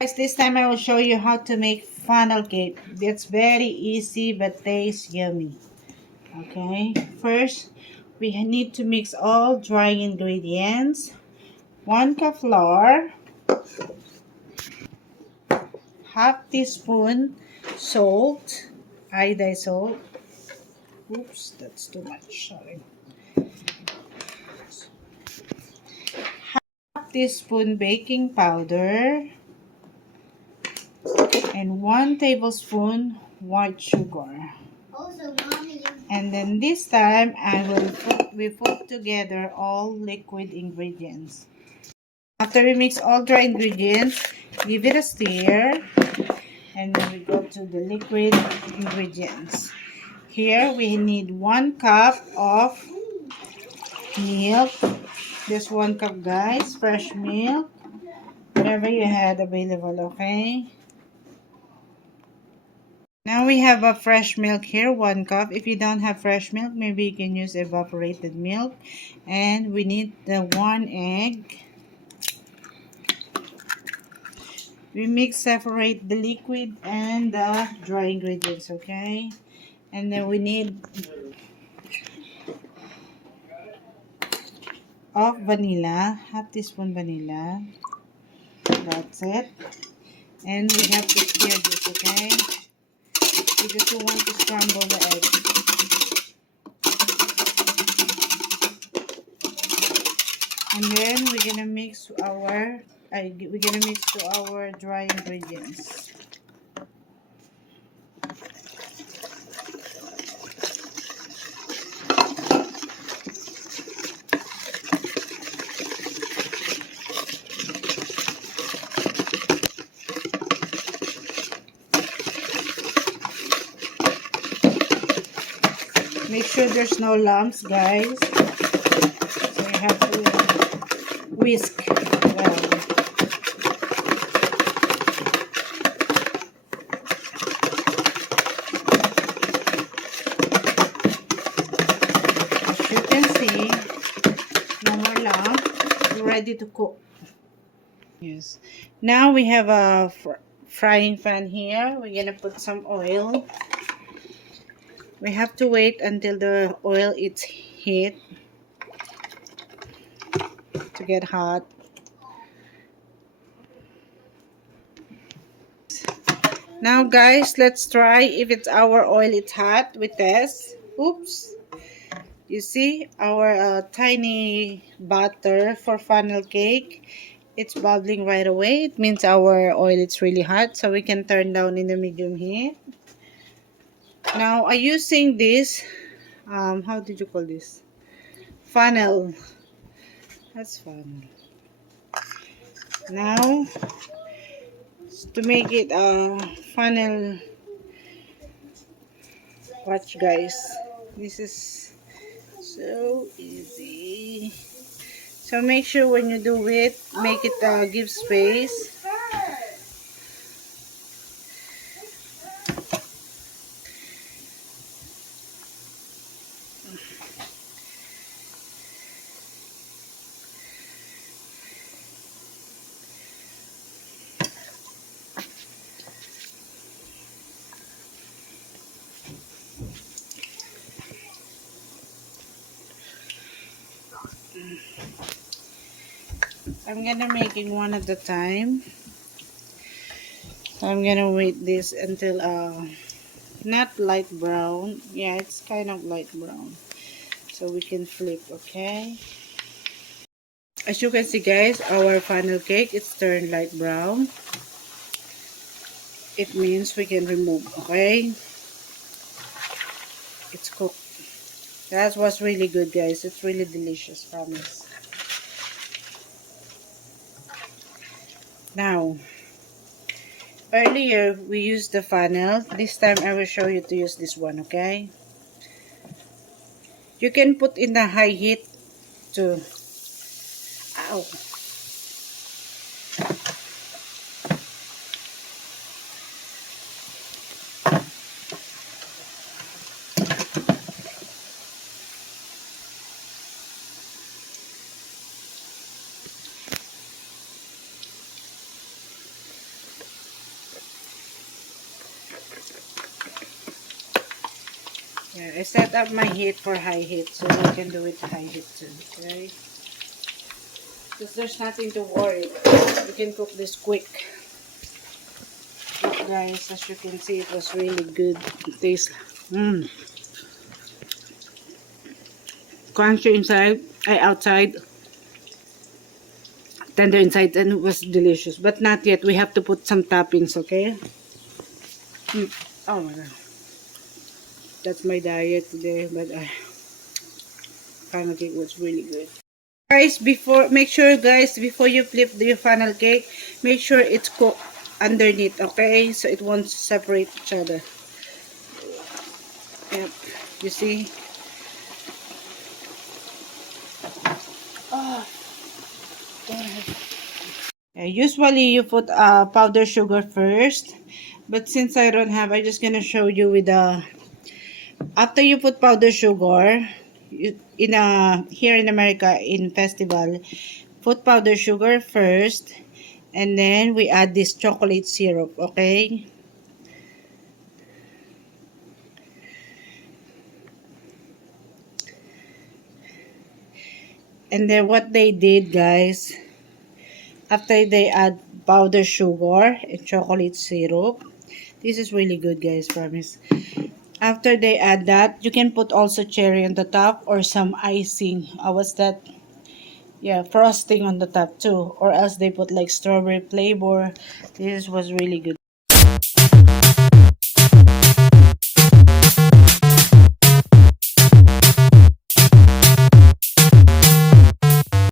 Guys, this time I will show you how to make funnel cake. It's very easy but tastes yummy. Okay, first we need to mix all dry ingredients. 1 cup flour, half teaspoon salt, iodized salt. Oops, that's too much. Sorry. Half teaspoon baking powder and 1 tablespoon white sugar. And then this time we put together all liquid ingredients. After we mix all dry ingredients, give it a stir, and then we go to the liquid ingredients. Here we need 1 cup of milk. Just 1 cup, guys, fresh milk, whatever you had available, okay? Now we have a fresh milk here, 1 cup. If you don't have fresh milk, maybe you can use evaporated milk. And we need the 1 egg. We separate the liquid and the dry ingredients, okay? And then we need of vanilla, half teaspoon vanilla. That's it. And we have to stir this, okay? Because you want to scramble the egg. And then we're gonna mix to our dry ingredients. Make sure there's no lumps, guys. So you have to whisk well. As you can see, no more lumps. Ready to cook. Yes. Now we have a frying pan here. We're gonna put some oil. We have to wait until the oil is heat to get hot. Now guys, let's try if it's our oil is hot. We test. Oops. You see our tiny batter for funnel cake. It's bubbling right away. It means our oil is really hot, so we can turn down in the medium heat. Now I'm using this, how did you call this? Funnel. That's funnel. Now, to make it a funnel, watch guys. This is so easy. So make sure when you do it, make it give space. I'm gonna make it one at a time. So I'm gonna wait this until not light brown. Yeah, it's kind of light brown. So we can flip, okay? As you can see guys, our funnel cake is turned light brown. It means we can remove, okay? It's cooked. That was really good guys. It's really delicious, promise. Now, earlier we used the funnel. This time I will show you to use this one, okay? You can put in the high heat too. Ow. Yeah, I set up my heat for high heat, so we can do it high heat too, okay? Because there's nothing to worry. You can cook this quick. But guys, as you can see, it was really good. It tastes crunchy inside, outside, tender inside, and it was delicious. But not yet. We have to put some toppings, okay? Oh my god. That's my diet today, but funnel cake was really good. Guys, make sure guys, before you flip your funnel cake, make sure it's cooked underneath, okay? So it won't separate each other. Yep. You see? Oh, usually you put powdered sugar first, but since I don't have, I'm just gonna show you with after you put powdered sugar, here in America in festival, put powdered sugar first, and then we add this chocolate syrup, okay? And then what they did, guys, after they add powdered sugar and chocolate syrup, this is really good, guys, promise. After they add that, you can put also cherry on the top or some icing. What's that? Yeah, frosting on the top too. Or else they put like strawberry flavor. This was really good.